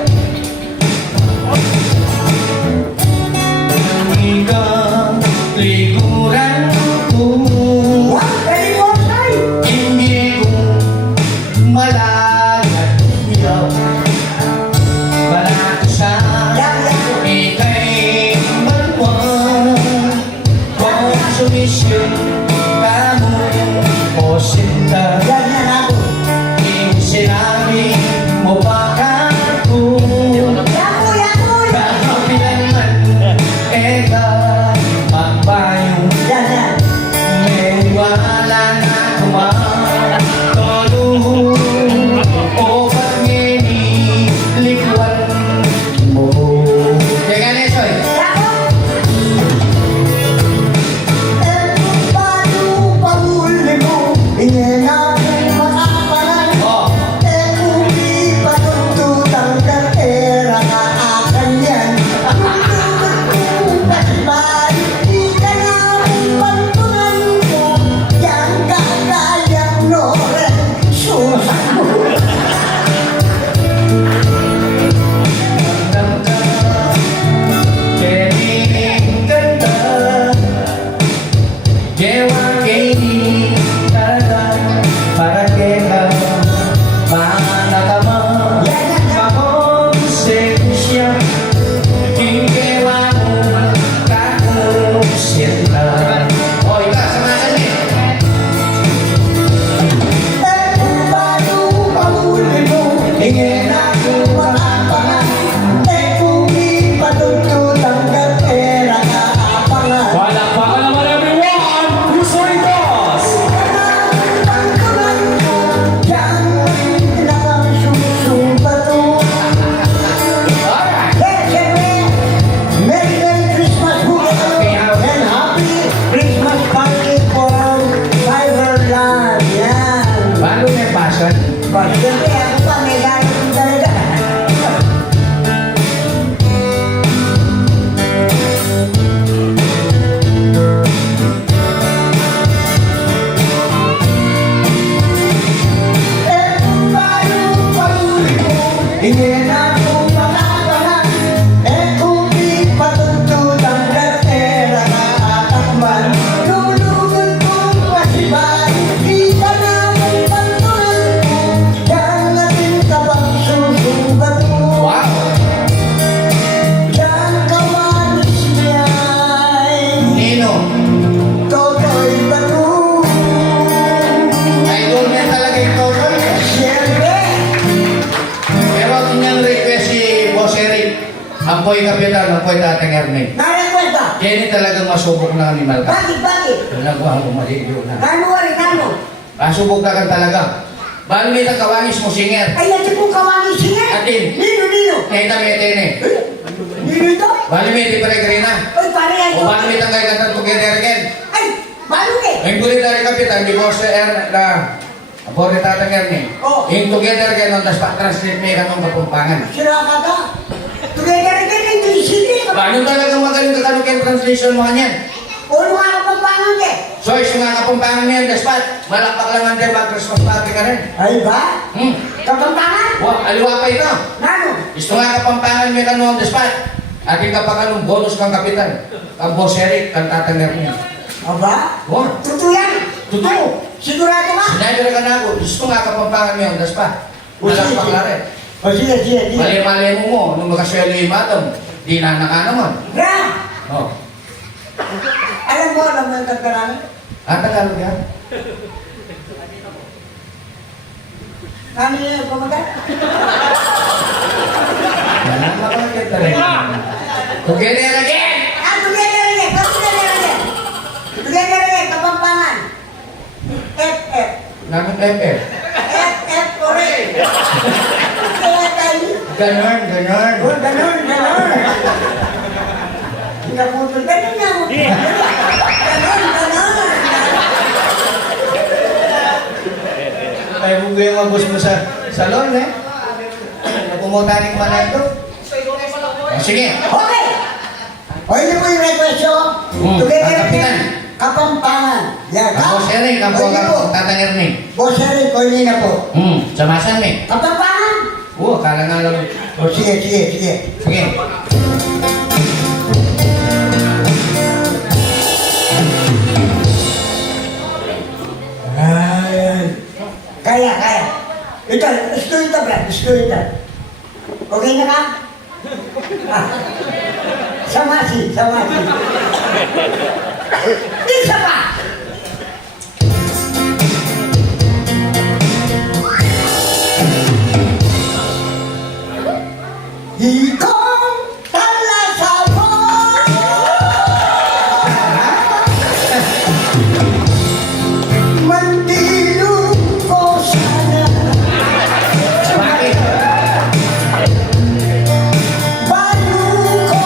Ikaw, likuran ko. Wow, galing mo, Tay. Hindi ko malagat iyo. Balat sa ika'y malwang. Kung sumisyon ka mo o sinta, Yan ako. sinabi mo pa ako. Yaku. Kapilan man, eka, magbayong. Yan. May wala na tumatolo o pag-inilikuan mo. Teka, Nesoy. Yaku. Paano pahuli mo? Ingin natin makapalan. Oh, Kung di patututang kartera na akan yan. Kung pasibay, di ka namin pantunan mo. Yan kagayang Loren, susan mo. damdam kaibigan ganda. Gewang kaili talaga para kaya panatama. Makonsensya Gingewa mo kakusyenta. O, ikaw, samahan niyo. Kung paano pahuli mo? Ingin natin makapalan. Kung di patututang kartera na apangan. Palakpakan naman everyone! Cruceritos! Bago may passion. Ingin akong makapalan. Kung di patututang kartera na atakman. Lulugod kong pasibay. Di ka naman pantulan ko. Yan natin ka bang susugat mo? Wow! Yan kawanis niya'y Nino, toto'y bato. idol niya talaga yung Totoy. Siyempre, Pero kanyang request si Boss Eric, Ampoy Kapitan, Ampoy Tatang Ernest. narakwenta. Kaya talagang masubok na ni Malka. Bakit? Talaga ako maligo na. Kano? Masubok na ka talaga. Balmi ang kawangis mo singer. Ay, natin po kawangin siya. Atin. Nino. Ngayon kami ito eh. Nino ito? Balmi di pa rin na. Ay, pare yan. O balmi ang kaya katan together again. Ay, balu eh. Ang kulit dari kapitan, di ko sa air na Abore tatanggal ni. Oh. In together again on the spot translate me kanong kapumpangan. Sira ka ta. Together again, English hindi. Paano talagang magaling ka kanong translation mo kanyan? Ulo nga ka pangalan eh. So, yung mga kapumpangan niyan, the spot, malakpak lang ang deba, Christmas party ka rin. Ay ba? Hmm. Kapampangan? Wah, aliwa pa ito. Nano? Gusto nga kapampangan mo kanong on the spot. Ating kapag anong bonus kang kapitan. Ang boss Eric, kang tatanggal niya. Aba? Wah, Totoo yan? totoo. Sigurado ka? Sinabi ka na ako, gusto nga kapampangan mo on the spot. Malakpak lang rin. O sige. Mali-mali mo nung makaswelo yung madam, di na naman. Ra! Oh. Alam mo yung kanta namin? Tagalog yan. Namin yung kumagay? Yan ang makakita rin. Together again! Ah, together again! Together again, kapampangan. FF. Namin FF. FF ore. Kaya tayo. Ganon. Oh, ganon. Hindi na putol. Ganon nga mo. Ganon. Ay, bugo yung abos mo sa salon, eh. Napumutaning man ito. Sige. Okay. O, yun po yung request nyo. Together again, kapampangan. Yan. Ang boss Eric, ang O, yun po. tatangir ni. Boss Eric, o yun na po. Samasan ni. Kapampangan? Oo, kala nga lang. O, sige. Sige. Ayan. Kaya. Ito, brad. Okay na ka? Ah. Samasi. Isa pa! Ikong talasabo mandilong ko sana Bakit? bago ko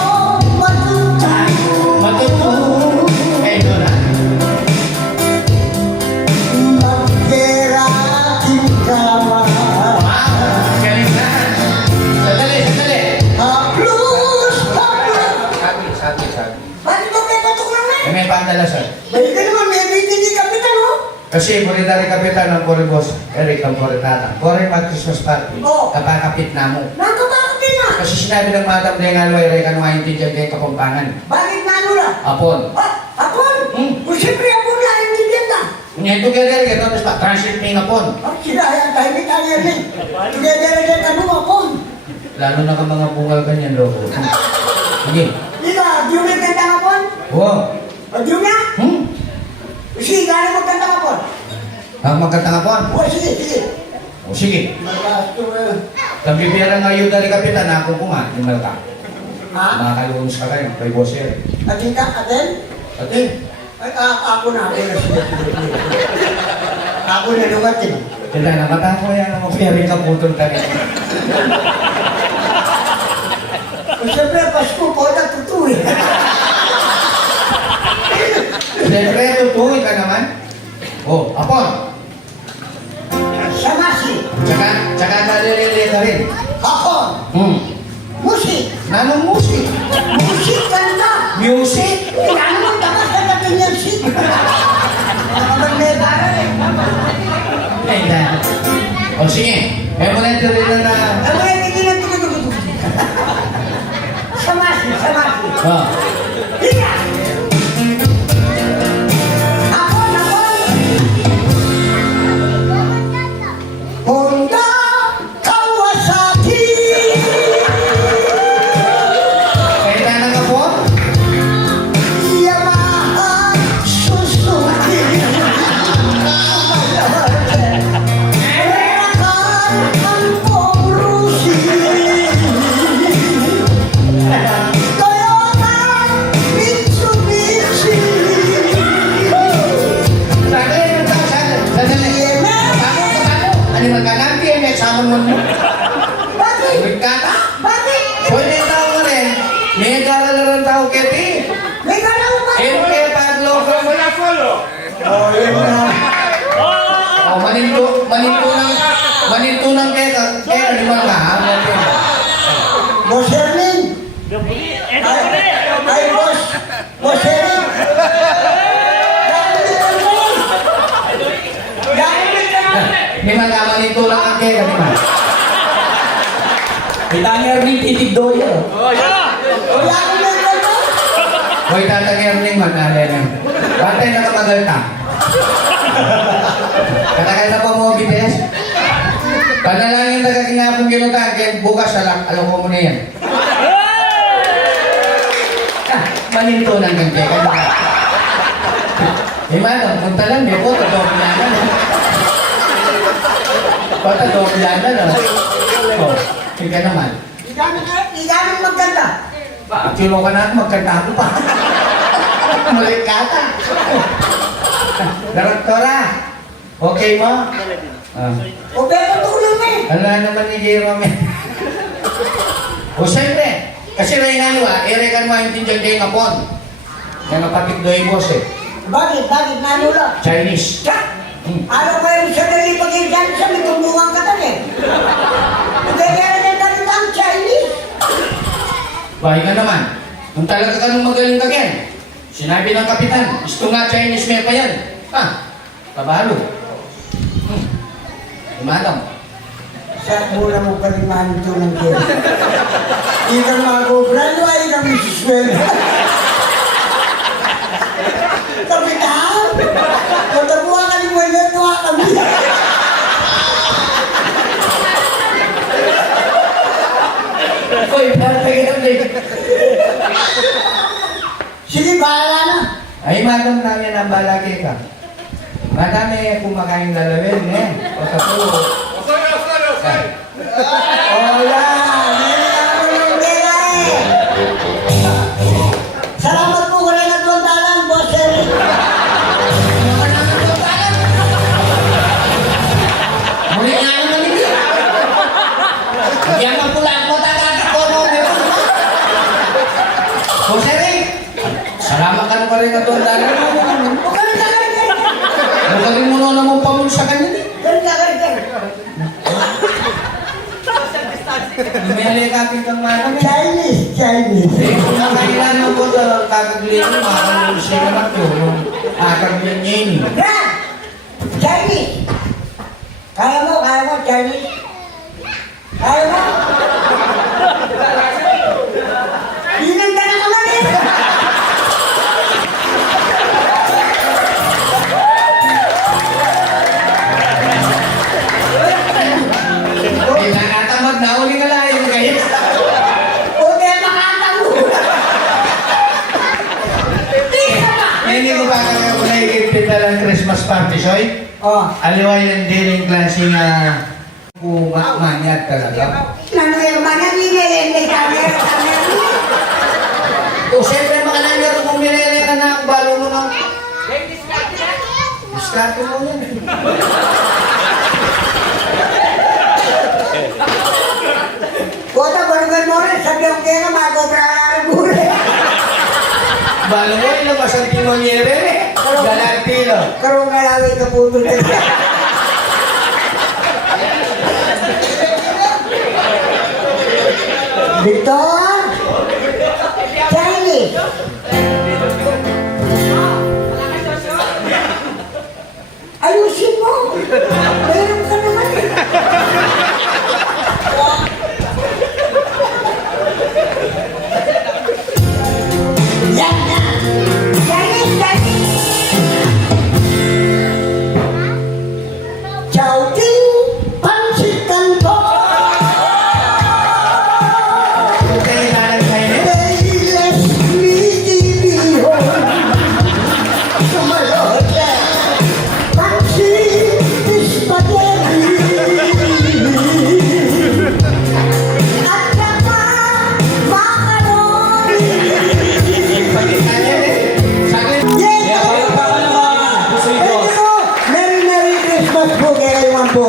Matuto. Eh, doon na. magkerating kama Wow, galing na. Sandali. haplus. Sabi. Bakit mo may patok lang na? Eh, may pandalasan. Balik ka naman, may meeting ni Kapitan, oh. Kasi muli dari kapitan ng Puri Boss Eric ang Puri Tatang. Puri mag-Christmas party. Oo. Kapakapit na mo. Nakabakit din na. Kasi sinabi ng madam na yung alway rin ka nung maintindihan kayo kapampangan. Bakit na nula? Apon. Apon? Hmm. O siyempre, apon na, hindi yan na. Ngayon together again, no? Tapos translate me apon. Sila, yan, tayo may kanya yan. Together again, ano, apon? Lalo na ka mga bungal ganyan, loko. Sige. Ika, di mo may kanta apon? Oo. O di mo na? Sige, gano'n mo kanta apon? Ang magkatang apon. O, sige. O sige. Nabibira nga yun dari kapitan, ako ko nga, yung malaka. Ha? Mga kalunos ka kayo, kay Boss Eric. Atin ka, atin? Ate, Ay, ako na. Ako na lumatin. tila na mata ko yan, ang Eric ka putol ka rin. O siyempre, Pasko po na tutuwi. Siyempre, tutuwi ka naman. O, apon. Samasi. Tsaka nalilili ka rin. Apon. Musik. Nanong musik? Musik kanta. Music? Ano mo tapos na natin yung musik? Nakabag may baral eh. Ay, na. O sige, may muna ito rin na... Ano yung hindi na tumutugutugu? Samasi. O, Hiya! Apon. Honda Kawasaki. kaya na nga po? Yamaha Suzuki. Erakan Porusi. Toyota Mitsubishi. Sandali. Bago. Animal ka nanti, may sama mo mo. Bakit? Wikata. Bakit? So, hindi tao ka rin. May karalaran tao keti. May galaw ba? Kaya taglo ko. Oh, yun na. Oh, maninto ng kaya animal ka. Boss Erwin. Ay, boss. Boss Erwin. May mga maninto lang ang kaya animal. Kita niya rin titig doyo. Wala akong may galaw. Hoy, tatagyan rin mag-alala. Bantay na ka magalta. Katakay na po mo, BTS. Panalangin na kakinapong ginutan, kaya bukas alam ko mo na yan. Maninto ng gante. Imano, punta lang, di po, tadobilanan. Patadobilanan, no? Oh, ika naman. Hindi namin maganda. Kilo ka na, magkanta ko pa. Malik ka ta. Direktora, okay mo? O, pero tulong eh. Wala naman ni Jerome. O siyempre, kasi rin nga irekan mo yung tindihan kayo ngapon. Yung napatik doy boss eh. Bakit? Bakit? Nanula? Chinese. Ano kayo sa nalipagin dyan sa may tumbungan ka tan eh? Hindi kaya rin natin ang Chinese. Bahay ka naman. Kung talaga ka nung magaling ka yan. Sinabi ng kapitan, gusto nga Chinese may pa yan. Kabalo. Umadam. Sa mula mo kalimahan ito ng kaya. Ikang mag-obrano ay ikang misuswela. Kapitan! Katabuha ka ni mo yun, tuwa kami. Uy, perfect yan din. Sige, bahala na. Ay, madam namin ang balagi ka. Madami kumakain lalawin eh. O tapo. Oh, yan. Yan ang tulong nila eh. Salamat po ko rin at lundalan, Boss Eric. Muli nga naman hindi. Yan ang pula mo tatata ko mo. Jose Ray, salamat ka pa rin na doon dahil O, ganun ka rin eh. magaling mo na naman pamul sa kanya eh. Ganun ka rin eh. Lumili ka ating kang manang eh. Chinese. Eh, kung nakailan mo ko kagaglihan mo, makakamuli siya naman yun. Kagaglihan niya yun eh. Brad! Chinese! Kaya mo, Chinese? Kaya mo? Hinanda na naman eh! Eh, nakatamad na uli nga lang yung kayo. Huwag kayo makatango! Hindi ko ba kaya kung naikipita ng Christmas party, Soy? Oh, Aliwa yung diling klase nga kumanyat talaga. nangyayang ba na ninilende kami? O siyempre makananyar kung minili ka na, balo mo na. Diskarte mo yan eh. Kota, barugan mo rin, sabi ang kaya na mag-obrara gure. Balo mo, ilabas ang timonyere eh. Galantilo. Karong nalawin ka puto na siya. Victor! Chinese! Ayusin mo! Mayroon ka naman eh! Yan na! Chinese! Chinese! Chow Ting! Pansit Kanto! Okay, nanang Chinese. Payless Ligibiho! Sumalota! Pansit Spaghetti! At saka macaroni! Pagkikanya eh. Sakit. Kaya palakpakan naman. Gusto ito. Merry Merry Christmas po kaya kayo po.